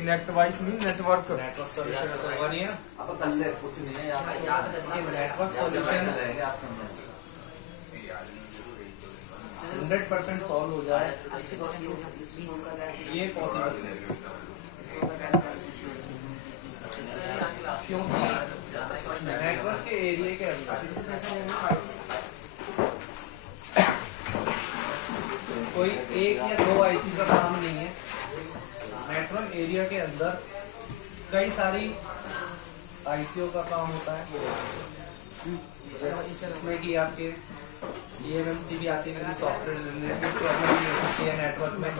Net vice mean network solution तो होगा नहीं है ना, अब कल ले कुछ नहीं है यार, नेटवर्क सॉल्यूशन 100% सॉल्व हो जाए ये पॉसिबल है, क्योंकि नेटवर्क के एरिया के अंदर कोई एक या दो आईसी का काम नहीं है। नेटवर्क एरिया के अंदर कई सारी आईसीओ का काम होता है, जैसे इसमें कि आपके EMMC भी आती है, क्योंकि सॉफ्टवेयर रिलेटेड प्रॉब्लम भी हो सकती है नेटवर्क में।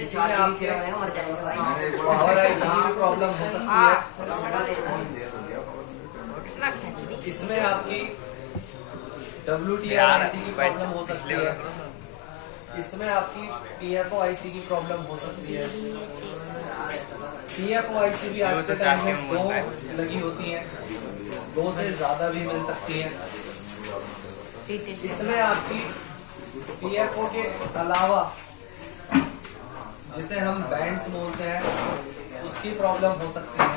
इसमें आपके पावर आईसी की भी प्रॉब्लम हो सकती है, इसमें आपकी WTR आईसी की प्रॉब्लम हो सकती है, इसमें आपकी PFO आईसी की प्रॉब्लम हो सकती है। PFO आईसी भी आज के टाइम में 2 लगी होती हैं, 2 से ज्यादा भी मिल सकती है। इसमें आपकी PFO के अलावा जिसे हम बैंड्स बोलते हैं उसकी प्रॉब्लम हो सकती है,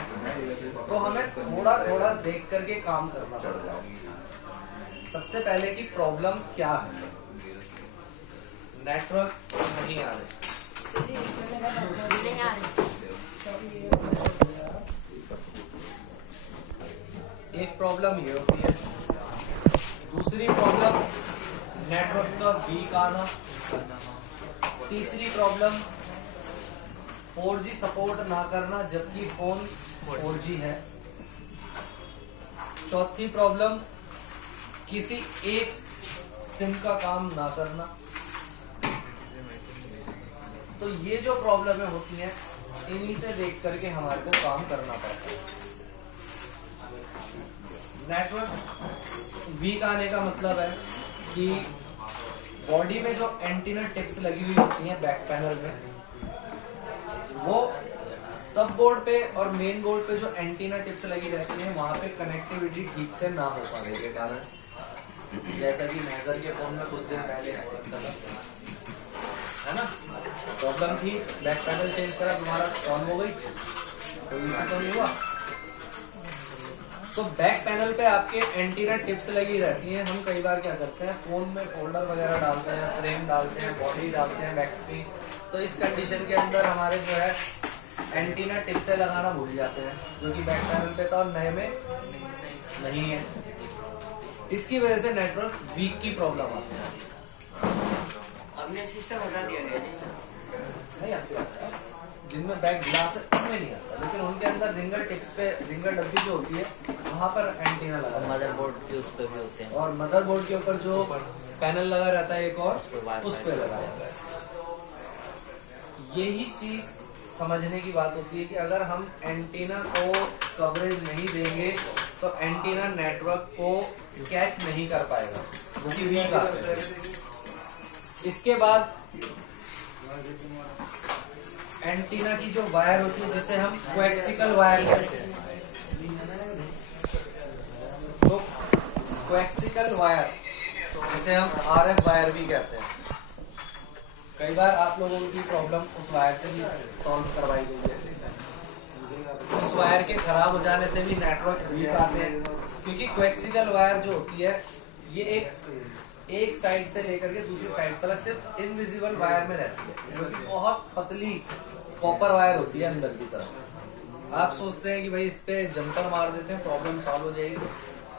तो हमें थोड़ा थोड़ा देख करके काम करना पड़ेगा। सबसे पहले की प्रॉब्लम क्या है, नेटवर्क नहीं आ रहे, एक प्रॉब्लम ये होती है। दूसरी प्रॉब्लम नेटवर्क का वीक आना। तीसरी प्रॉब्लम 4G सपोर्ट ना करना जबकि फोन 4G है। चौथी प्रॉब्लम किसी एक सिम का काम ना करना। तो ये जो प्रॉब्लमें होती हैं इन्हीं से देख करके हमारे को काम करना पड़ता है। नेटवर्क वीक आने का मतलब है कि बॉडी में जो एंटीना टिप्स लगी हुई होती हैं बैक पैनल में, वो सब बोर्ड पे और मेन बोर्ड पे जो एंटीना टिप्स लगी रहती हैं वहां पे कनेक्टिविटी ठीक से ना हो पाने के कारण, जैसा कि मेजर के फोन में कुछ दिन पहले है ना प्रॉब्लम थी, बैक पैनल चेंज करा तुम्हारा ऑन हो गई, कोई इशू तो नहीं हुआ। तो बैक पैनल पे आपके एंटीना टिप्स लगी रहती हैं। हम कई बार क्या करते हैं, फोन में फोल्डर वगैरह डालते हैं, फ्रेम डालते हैं, बॉडी डालते हैं बैटरी, तो इस कंडीशन के अंदर हमारे जो है एंटीना टिप से लगाना भूल जाते हैं, जो कि बैक पैनल पे तो और नए में नहीं है। इसकी वजह से नेटवर्क वीक की प्रॉब्लम आती है। हमने सिस्टम हटा दिया गया नहीं आता है, जिनमें बैक ग्लास में नहीं आता, लेकिन उनके अंदर रिंगर टिप्स पे रिंगर डब्बी जो होती है वहां पर एंटीना लगा, मदरबोर्ड के उस पे भी होते हैं, और मदरबोर्ड के ऊपर जो पैनल लगा रहता है एक और उस पे लगा रहता है। यही चीज समझने की बात होती है कि अगर हम एंटीना को कवरेज नहीं देंगे तो एंटीना नेटवर्क को कैच नहीं कर पाएगा, जो कि वीक आता है। इसके बाद एंटीना की जो वायर होती है जिसे हम कोएक्सिकल वायर कहते हैं, तो कोएक्सिकल वायर जिसे हम RF वायर भी कहते हैं, कई बार आप लोगों की प्रॉब्लम उस वायर से भी सॉल्व करवाई गई है। उस वायर के खराब हो जाने से भी नेटवर्क वीक आते हैं, क्योंकि कोएक्सिकल वायर जो होती है ये एक साइड से लेकर के दूसरी साइड तक सिर्फ इनविजिबल वायर में रहती है, जो कि बहुत पतली कॉपर वायर होती है अंदर की तरफ। आप सोचते हैं कि भाई इस पे जंपर मार देते हैं प्रॉब्लम सॉल्व हो जाएगी,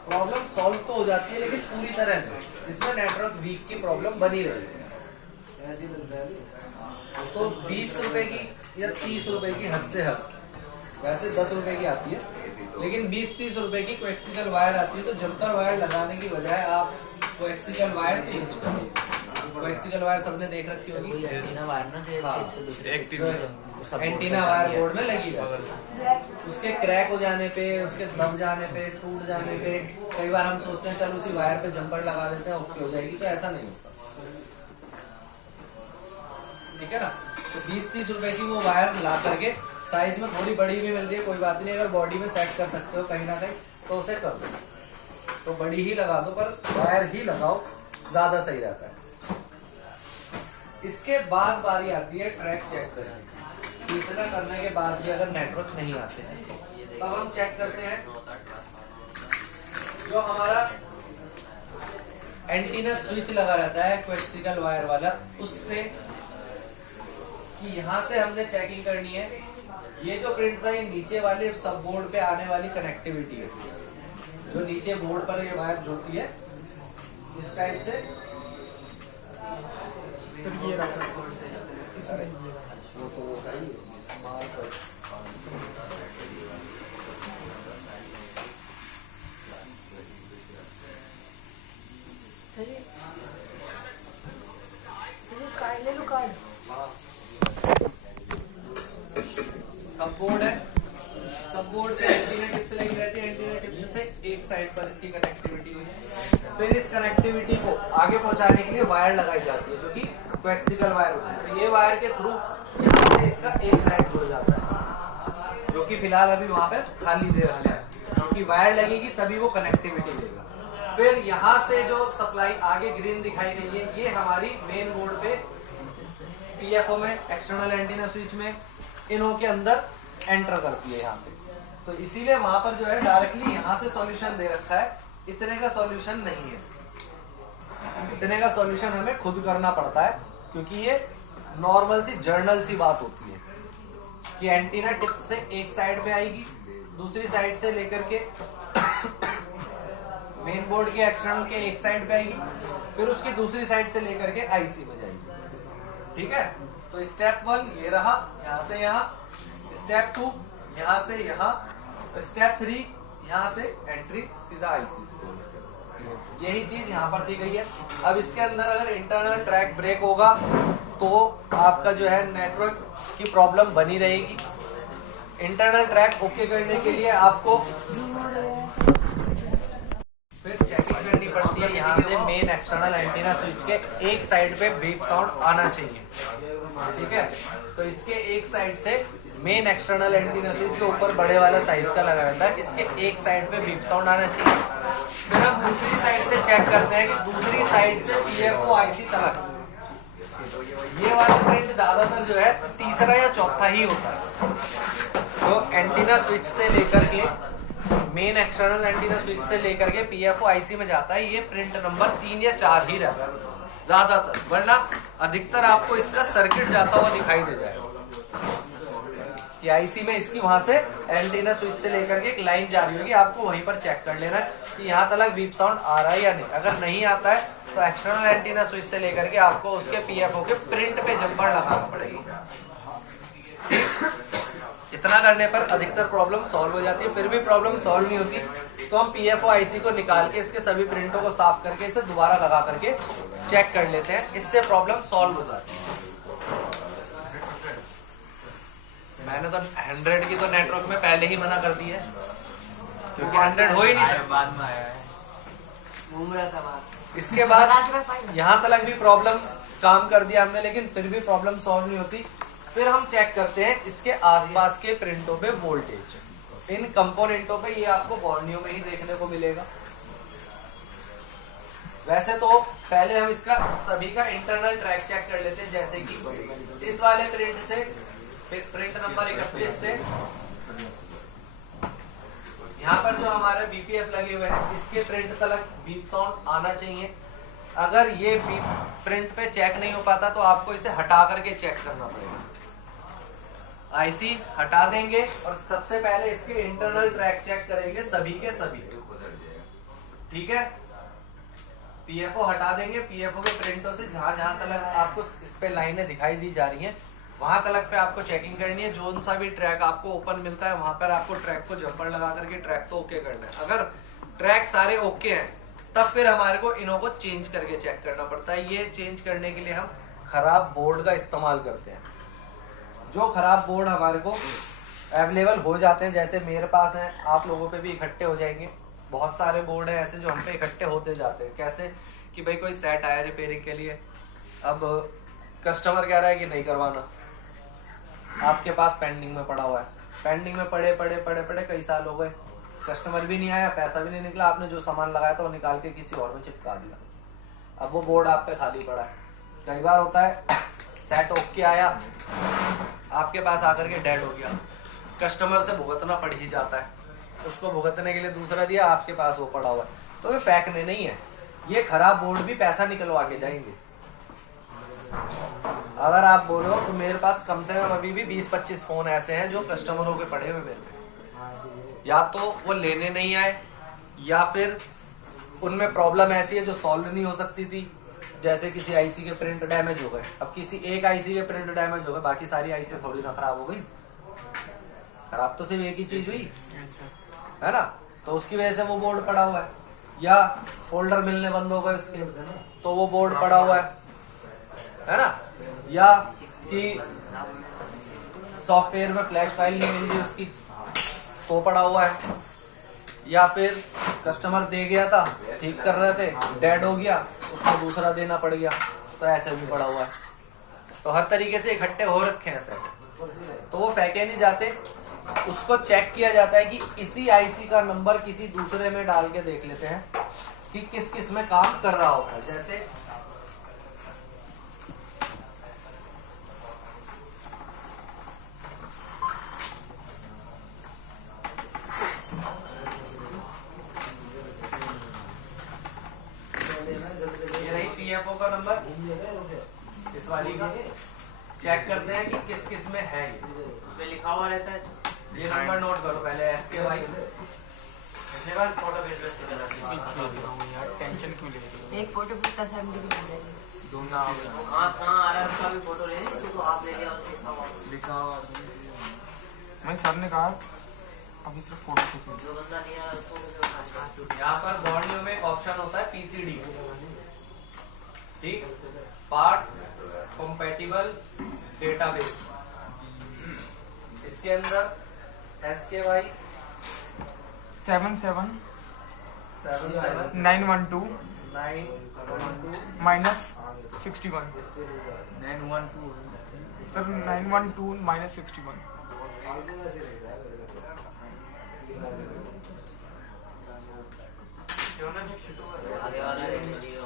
प्रॉब्लम सॉल्व तो हो जाती है लेकिन पूरी तरह नहीं, इसमें नेटवर्क वीक की प्रॉब्लम बनी रहती है। तो 20 रुपए की या 30 रुपए की हद से हद, वैसे 10 रुपए की आती है, लेकिन 20-30 रुपए की कोएक्सिकल वायर आती है। तो जंपर वायर लगाने की बजाय आप कोएक्सिकल वायर चेंज करिए। कोएक्सिकल वायर सबने देख रखी होगी, एंटीना वायर ना एंटीना वायर बोर्ड में लगी है, उसके क्रैक हो जाने पे, उसके दब जाने पे, टूट जाने पे कई बार हम सोचते हैं चल उसी वायर पे जंपर लगा देते हैं ओके हो जाएगी, तो ऐसा नहीं होता। ठीक है ना, तो 20-30 रुपए की वो वायर ला करके, साइज में थोड़ी बड़ी भी मिल रही है कोई बात नहीं, अगर बॉडी में सेट कर सकते हो कहीं ना कहीं तो उसे कर दो, तो बड़ी ही लगा दो पर वायर ही लगाओ, ज्यादा सही रहता है। इसके बाद बारी आती है ट्रैक चेक करने की। इतना करने के बाद भी अगर नेटवर्क नहीं आते हैं तब हम चेक करते हैं जो हमारा एंटीना स्विच लगा रहता है कोएक्सियल वायर वाला, उससे कि यहाँ से हमने चेकिंग करनी है। ये जो प्रिंट था ये नीचे वाले सब बोर्ड पे आने वाली कनेक्टिविटी है, जो नीचे बोर्ड पर ये वायर जुड़ती है इस टाइप से। ये रखा वो तो वो है ही, माल पर। सब बोर्ड है, सब बोर्ड पे एंटीना टिप्स लगी रहती है। एंटीना टिप्स से एक साइड पर इसकी कनेक्टिविटी हुई, फिर इस कनेक्टिविटी को आगे पहुंचाने के लिए वायर लगाई जाती है जो कि कोएक्सियल वायर होती है। तो ये वायर के थ्रू यहाँ से इसका एक साइड जुड़ जाता है, जो कि फिलहाल अभी वहां पे खाली दे रखा है, क्योंकि वायर लगेगी तभी वो कनेक्टिविटी देगा। फिर यहाँ से जो सप्लाई आगे ग्रीन दिखाई गई है ये हमारी मेन बोर्ड पे पीएफओ में, एक्सटर्नल एंटीना स्विच में, इनों के अंदर एंटर करती है यहाँ से। तो इसीलिए वहां पर जो है डायरेक्टली यहाँ से सॉल्यूशन दे रखा है, इतने का सॉल्यूशन नहीं है। इतने का सॉल्यूशन हमें खुद करना पड़ता है, क्योंकि ये नॉर्मल सी जर्नल सी बात होती है कि एंटीना टिप्स से एक साइड पे आएगी, दूसरी साइड से लेकर के मेन बोर्ड के एक्सटर्नल के एक साइड पे आएगी, फिर उसकी दूसरी साइड से लेकर के आईसी में जाएगी। ठीक है, तो स्टेप 1 ये रहा, यहाँ से यहाँ, स्टेप 2 यहाँ से यहाँ, स्टेप 3 यहाँ से एंट्री सीधा आईसी। यही चीज यहाँ पर दी गई है। अब इसके अंदर अगर इंटरनल ट्रैक ब्रेक होगा तो आपका जो है नेटवर्क की प्रॉब्लम बनी रहेगी। इंटरनल ट्रैक ओके करने के लिए आपको फिर चेकिंग करनी पड़ती है। यहाँ से मेन एक्सटर्नल एंटीना स्विच के एक साइड पे बीप साउंड आना चाहिए। ठीक है, तो इसके एक साइड से मेन एक्सटर्नल एंटीना स्विच जो ऊपर बड़े वाला साइज का लगा रहता है, इसके एक साइड पे बीप साउंड आना चाहिए। फिर हम दूसरी साइड से चेक करते हैं कि दूसरी साइड से पीएफओ आईसी तक ये वाला प्रिंट ज्यादातर जो है तीसरा या चौथा ही होता है। तो एंटीना स्विच से लेकर के मेन एक्सटर्नल एंटीना स्विच से लेकर के पीएफओ आईसी में जाता है, ये प्रिंट नंबर 3 या 4 ही रहता है ज्यादातर, वरना अधिकतर आपको इसका सर्किट जाता हुआ दिखाई दे जाएगा कि आईसी में इसकी वहां से एंटीना स्विच से लेकर के एक लाइन जा रही होगी। आपको वहीं पर चेक कर लेना है कि यहाँ तक बीप साउंड आ रहा है या नहीं। अगर नहीं आता है तो एक्सटर्नल एंटीना स्विच से लेकर के आपको उसके पीएफओ के प्रिंट पे जम्पर लगाना पड़ेगी। इतना करने पर अधिकतर प्रॉब्लम सॉल्व हो जाती है। फिर भी प्रॉब्लम सॉल्व नहीं होती तो हम पीएफओ आईसी को निकाल के इसके सभी प्रिंटों को साफ करके इसे दोबारा लगा करके चेक कर लेते हैं, इससे प्रॉब्लम सॉल्व हो जाती है। मैंने तो 100 की तो नेटवर्क में पहले ही मना कर दी है, क्योंकि 100 हो ही नहीं सकता। बाद में आया है, घूम रहा था बाहर। इसके बाद यहाँ तक भी प्रॉब्लम काम कर दिया हमने, लेकिन फिर भी प्रॉब्लम सॉल्व नहीं होती। फिर हम चेक करते हैं इसके आसपास के प्रिंटों पे वोल्टेज। इन कंपोनेंटों पे ये आपको बॉर्नियो में ही देखने को मिलेगा। वैसे तो पहले हम इसका सभी का इंटरनल ट्रैक चेक कर लेते हैं, जैसे कि इस वाले प्रिंट से, प्रिंट नंबर 31 से यहाँ पर जो हमारे बीपीएफ लगे हुए हैं, इसके प्रिंट तक बीप साउंड आना चाहिए। अगर ये बीप प्रिंट पे चेक नहीं हो पाता तो आपको इसे हटा करके चेक करना पड़ेगा। आईसी हटा देंगे और सबसे पहले इसके इंटरनल ट्रैक चेक करेंगे सभी के सभी। ठीक है, पीएफओ हटा देंगे। पीएफओ के प्रिंटों से जहां जहां तक आपको इस पे लाइनें दिखाई दी जा रही हैं वहां तक पे आपको चेकिंग करनी है। जो सा भी ट्रैक आपको ओपन मिलता है वहां पर आपको ट्रैक को जंपर लगा करके ट्रैक को ओके करना है। अगर ट्रैक सारे ओके हैं तब फिर हमारे को इन्हों को चेंज करके चेक करना पड़ता है। ये चेंज करने के लिए हम खराब बोर्ड का इस्तेमाल करते हैं। जो खराब बोर्ड हमारे को अवेलेबल हो जाते हैं, जैसे मेरे पास है, आप लोगों पे भी इकट्ठे हो जाएंगे। बहुत सारे बोर्ड है ऐसे जो हम पे इकट्ठे होते जाते हैं। कैसे कि भाई कोई सेट आया रिपेयरिंग के लिए, अब कस्टमर कह रहा है कि नहीं करवाना, आपके पास पेंडिंग में पड़ा हुआ है। पेंडिंग में पड़े पड़े पड़े पड़े कई साल हो गए, कस्टमर भी नहीं आया, पैसा भी नहीं निकला, आपने जो सामान लगाया था वो निकाल के किसी और में चिपका दिया। अब वो बोर्ड आप पे खाली पड़ा है। कई बार होता है सेट ओके आया, आपके पास आकर के डेड हो गया, कस्टमर से भुगतना पड़ ही जाता है, उसको भुगतने के लिए दूसरा दिया, आपके पास वो पड़ा हुआ है, तो ये फेंकने नहीं है, ये खराब बोर्ड भी पैसा निकलवा के जाएंगे। अगर आप बोलो तो मेरे पास कम से कम अभी भी 20-25 फोन ऐसे हैं जो कस्टमरों के पड़े हुए मेरे पे, या तो वो लेने नहीं आए या फिर उनमें प्रॉब्लम ऐसी है जो सॉल्व नहीं हो सकती थी, जैसे किसी आईसी के प्रिंट डैमेज हो गए। अब किसी एक आईसी के प्रिंट डैमेज हो गए, बाकी सारी आईसी थोड़ी ना खराब हो गई, खराब तो सिर्फ एक ही चीज हुई है ना, तो उसकी वजह से वो बोर्ड पड़ा हुआ है, या फोल्डर मिलने बंद हो गए उसके तो वो बोर्ड पड़ा हुआ है ना, या कि सॉफ्टवेयर में फ्लैश फाइल नहीं मिल रही उसकी तो पड़ा हुआ है, या फिर कस्टमर दे गया था, ठीक कर रहे थे, डेड हो गया, उसको दूसरा देना पड़ गया, तो ऐसे भी पड़ा हुआ है। तो हर तरीके से इकट्ठे हो रखे हैं सेट, तो वो फेंके नहीं जाते, उसको चेक किया जाता है कि इसी आईसी का नंबर किसी दूसरे में डाल के देख लेते हैं कि किस किस में काम कर रहा होगा। जैसे ये रही पीएफओ का नंबर, इस वाली का चेक करते हैं कि किस किस में है, ये उसमें लिखा हुआ रहता है। ये नंबर नोट करो पहले, SKY टेंशन क्यों ले रही एक फोटो पूछता था मुझे भी हो? कहाँ आ रहा है उसका भी फोटो ले तो आप ले लिया उसके लिखा हुआ मैं सर ने कहा अभी सिर्फ फोटो खींचनी। जो बंदा नहीं आ रहा उसको यहाँ पर बॉर्डियो में एक ऑप्शन होता है PCD, ठीक, पार्ट कंपैटिबल डेटाबेस, इसके अंदर SKY 77 77 912 912 -61 912 सर 912 -61 आगे वाला वीडियो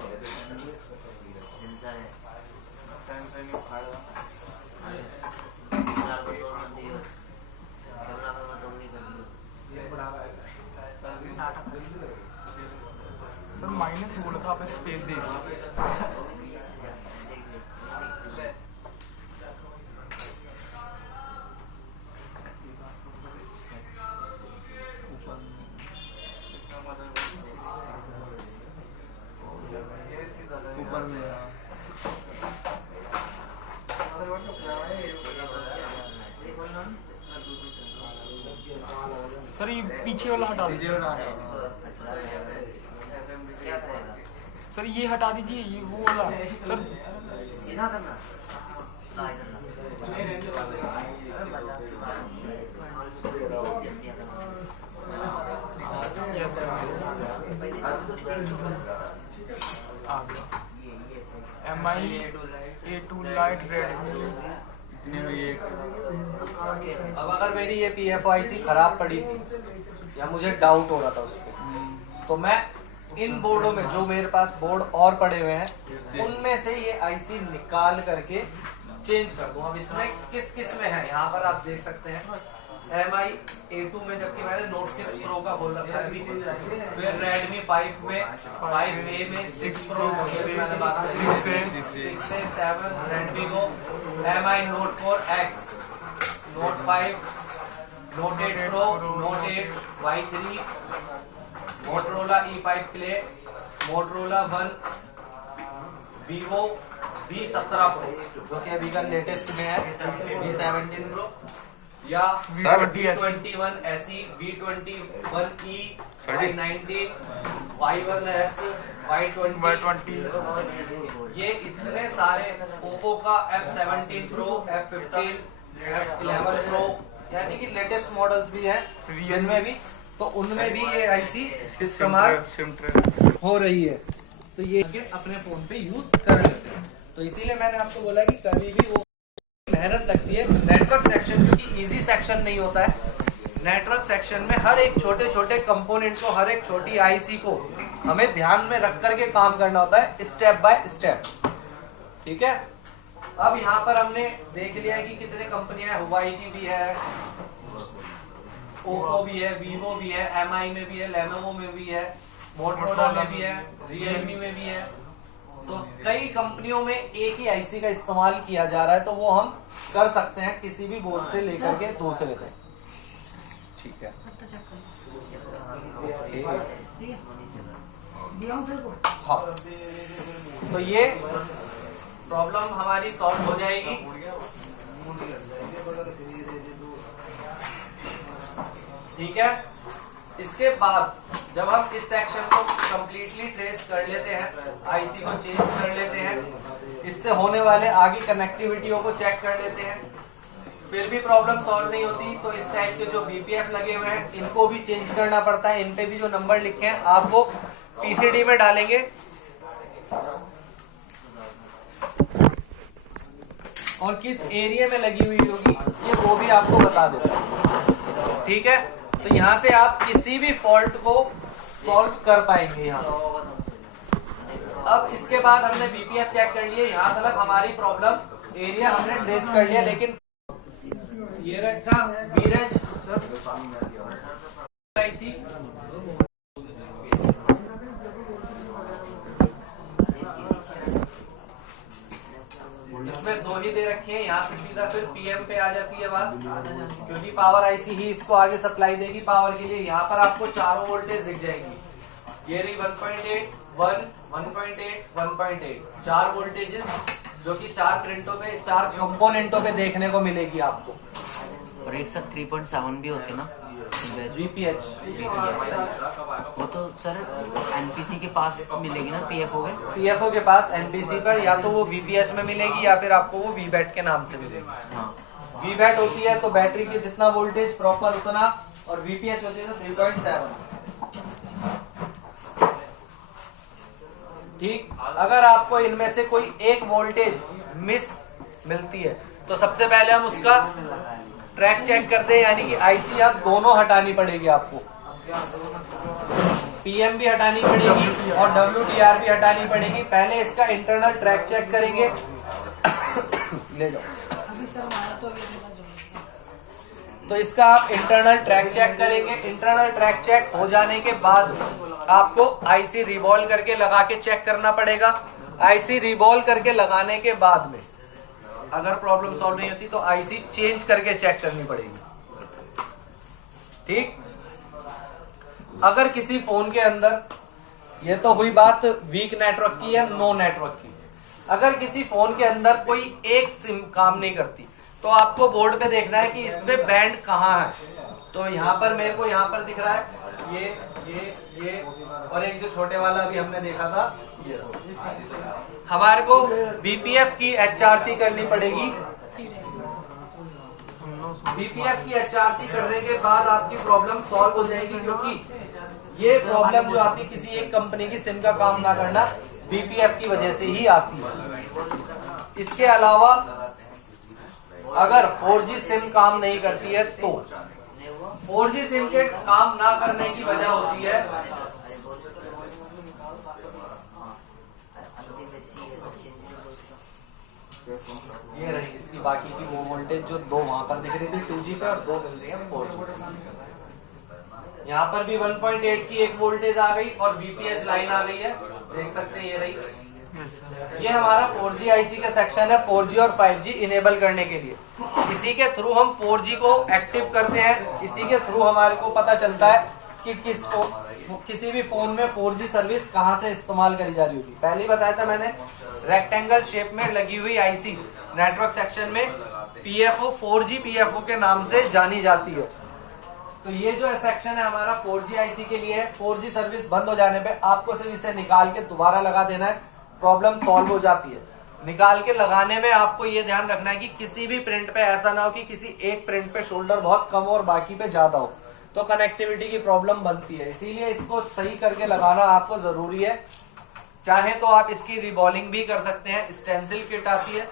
सेंसर है साल को 2 मत दियो कैमरा का मत नहीं कर सर माइनस बोला था आपने स्पेस दे दिया। ऊपर में सर ये पीछे वाला हटा दीजिए। क्या करेगा सर ये हटा दीजिए, ये वो वाला सर सीधा करना यस आ गया MI A2 लाइट रेडमी। अब अगर मेरी ये PFO IC खराब पड़ी थी या मुझे डाउट हो रहा था उस पर, तो मैं इन बोर्डों में जो मेरे पास बोर्ड और पड़े हुए हैं उनमें से ये IC निकाल करके चेंज कर दूं। अब इसमें किस किस में है, यहाँ पर आप देख सकते हैं MI A2 में, जबकि मैंने Note 6 Pro का खोल रखा है, फिर Redmi 5 में 5A में 6 Pro, मैंने बात करी 6A 7 Redmi को, MI Note 4X, Note 5, Note 8 Pro, Note 8 Y3, Motorola E5 Play, Motorola One, Vivo V17 Pro जो कि अभी का लेटेस्ट में है, V17 Pro, या V21 SE, V21E, Y19, Y1S, Y20, ये इतने सारे Oppo का F17 Pro, F15, F11 Pro, यानी कि लेटेस्ट मॉडल्स भी हैं जिनमें भी, तो उनमें भी ये IC इस्तेमाल हो रही है, तो ये अपने फोन पे यूज कर लेते हैं। तो इसीलिए मैंने आपको बोला कि कभी भी वो मेहनत लगती है। नेटवर्क सेक्शन क्योंकि इजी सेक्शन नहीं होता है, नेटवर्क सेक्शन में हर एक छोटे छोटे कंपोनेंट को, हर एक छोटी आईसी को हमें ध्यान में रख करके काम करना होता है, स्टेप बाय स्टेप, ठीक है। अब यहाँ पर हमने देख लिया कि कितने कंपनियां हैं, हुआई की भी है, ओप्पो भी है, वीवो भी है, एमआई में भी है, लेनोवो में भी है, मोटोरोला में भी है, रियलमी में भी है। तो कई कंपनियों में एक ही आईसी का इस्तेमाल किया जा रहा है, तो वो हम कर सकते हैं किसी भी बोर्ड से लेकर के दूसरे तक। ठीक है, हाँ, तो ये प्रॉब्लम हमारी सॉल्व हो जाएगी। ठीक है, इसके बाद जब हम इस सेक्शन को कंप्लीटली ट्रेस कर लेते हैं, आईसी को चेंज कर लेते हैं, इससे होने वाले आगे कनेक्टिविटियों को चेक कर लेते हैं, फिर भी प्रॉब्लम सॉल्व नहीं होती, तो इस टाइप के जो बीपीएफ लगे हुए हैं इनको भी चेंज करना पड़ता है। इन पे भी जो नंबर लिखे हैं आप वो पीसीडी में डालेंगे और किस एरिया में लगी हुई होगी ये वो भी आपको बता देता है। ठीक है, तो यहाँ से आप किसी भी फॉल्ट को सॉल्व कर पाएंगे यहाँ। अब इसके बाद हमने बीपीएफ चेक कर लिए, यहाँ तक हमारी प्रॉब्लम एरिया हमने ट्रेस कर लिया, लेकिन ये रखा बीरज आईसी, इसमें 2 ही दे रखे हैं, यहाँ से सीधा फिर पीएम पे आ जाती है बात, क्योंकि पावर आईसी ही इसको आगे सप्लाई देगी पावर के लिए। यहाँ पर आपको चारों वोल्टेज दिख जाएंगी, ये रही 1.8, 1, 1.8, 1.8, 4 वोल्टेजेस जो कि 4 प्रिंटों पे, 4 कंपोनेंटों पे देखने को मिलेगी आपको। और एक साथ 3.7 भी होते ना VPH, वो तो सर एनपीसी के पास मिलेगी ना, पीएफओ के पास एनपीसी पर, या तो वो VPH में मिलेगी या फिर आपको वो वीबैट के नाम से मिलेगी। हाँ, वीबैट होती है तो बैटरी के जितना वोल्टेज प्रॉपर उतना, और VPH होती है तो 3.7। ठीक, अगर आपको इनमें से कोई एक वोल्टेज मिस मिलती है तो सबसे पहले हम उसका ट्रैक चेक करते हैं, यानी कि आईसी आप दोनों हटानी पड़ेगी आपको, पीएम भी हटानी पड़ेगी और WDR भी हटानी पड़ेगी। पहले इसका इंटरनल ट्रैक चेक करेंगे ले जाओ, तो इसका आप इंटरनल ट्रैक चेक करेंगे। इंटरनल ट्रैक चेक हो जाने के बाद आपको आईसी रिवॉल्व करके लगा के चेक करना पड़ेगा। आईसी रिवॉल्व करके लगाने के बाद में अगर प्रॉब्लम सॉल्व नहीं होती तो आईसी चेंज करके चेक करनी पड़ेगी। ठीक, अगर किसी फोन के अंदर, ये तो हुई बात वीक नेटवर्क की या नो नेटवर्क की, अगर किसी फोन के अंदर कोई एक सिम काम नहीं करती तो आपको बोर्ड पे देखना है कि इसमें बैंड कहाँ है। तो यहाँ पर मेरे को यहाँ पर दिख रहा है ये और एक जो छोटे वाला अभी हमने देखा था ये। हमारे को बीपीएफ की एचआरसी करनी पड़ेगी। बीपीएफ की एचआरसी करने के बाद आपकी प्रॉब्लम सॉल्व हो जाएगी, क्योंकि ये प्रॉब्लम जो आती है किसी एक कंपनी की सिम का काम ना करना बीपीएफ की वजह से ही आती है। इसके अलावा अगर 4G सिम काम नहीं करती है तो 4G सिम के काम ना करने की वजह होती है ये रही इसकी बाकी की वो वोल्टेज जो 2 वहां पर दिख रही थी 2G पे और 2 मिल रही है 4G। यहाँ पर भी 1.8 की एक वोल्टेज आ गई और बीपीएच लाइन आ गई है, देख सकते हैं ये रही। ये हमारा 4G आईसी का सेक्शन है 4G और 5G इनेबल करने के लिए। इसी के थ्रू हम 4G को एक्टिव करते हैं, इसी के थ्रू हमारे को पता चलता है कि किसी भी फोन में 4G सर्विस कहाँ से इस्तेमाल करी जा रही होगी। पहले ही बताया था मैंने, रेक्टेंगल शेप में लगी हुई आईसी नेटवर्क सेक्शन में पीएफओ 4G पीएफओ के नाम से जानी जाती है। तो ये जो सेक्शन है हमारा 4G आईसी के लिए है। 4G सर्विस बंद हो जाने पे आपको सिर्फ इसे निकाल के दोबारा लगा देना है, प्रॉब्लम सॉल्व हो जाती है। निकाल के लगाने में आपको ये ध्यान रखना है कि किसी भी प्रिंट पे ऐसा ना हो कि किसी एक प्रिंट पे शोल्डर बहुत कम हो और बाकी पे ज्यादा हो, तो कनेक्टिविटी की प्रॉब्लम बनती है। इसीलिए इसको सही करके लगाना आपको जरूरी है। चाहे तो आप इसकी रिबॉलिंग भी कर सकते हैं, स्टेंसिल किट आती है।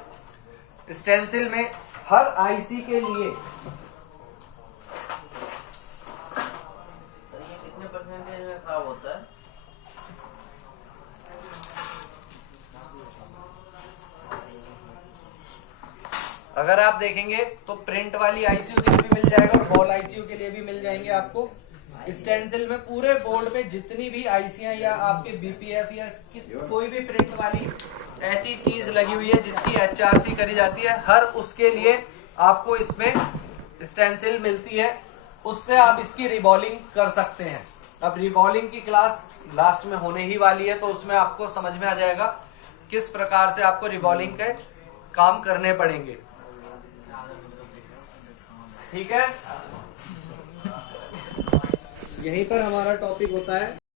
स्टेंसिल में हर आईसी के लिए कितने परसेंटेज में खराब होता है? अगर आप देखेंगे तो प्रिंट वाली आईसीयू के लिए भी मिल जाएगा और बॉल आईसीयू के लिए भी मिल जाएंगे आपको। स्टेंसिल में पूरे बोर्ड में जितनी भी आईसीयां या आपके बीपीएफ या कोई भी प्रिंट वाली ऐसी चीज लगी हुई है जिसकी एचआरसी करी जाती है, हर उसके लिए आपको इसमें स्टेंसिल मिलती है। उससे आप इसकी रिबॉलिंग कर सकते हैं। अब रिबॉलिंग की क्लास लास्ट में होने ही वाली है, तो उसमें आपको समझ में आ जाएगा किस प्रकार से आपको रिबॉलिंग के काम करने पड़ेंगे। ठीक है, यहीं पर हमारा टॉपिक होता है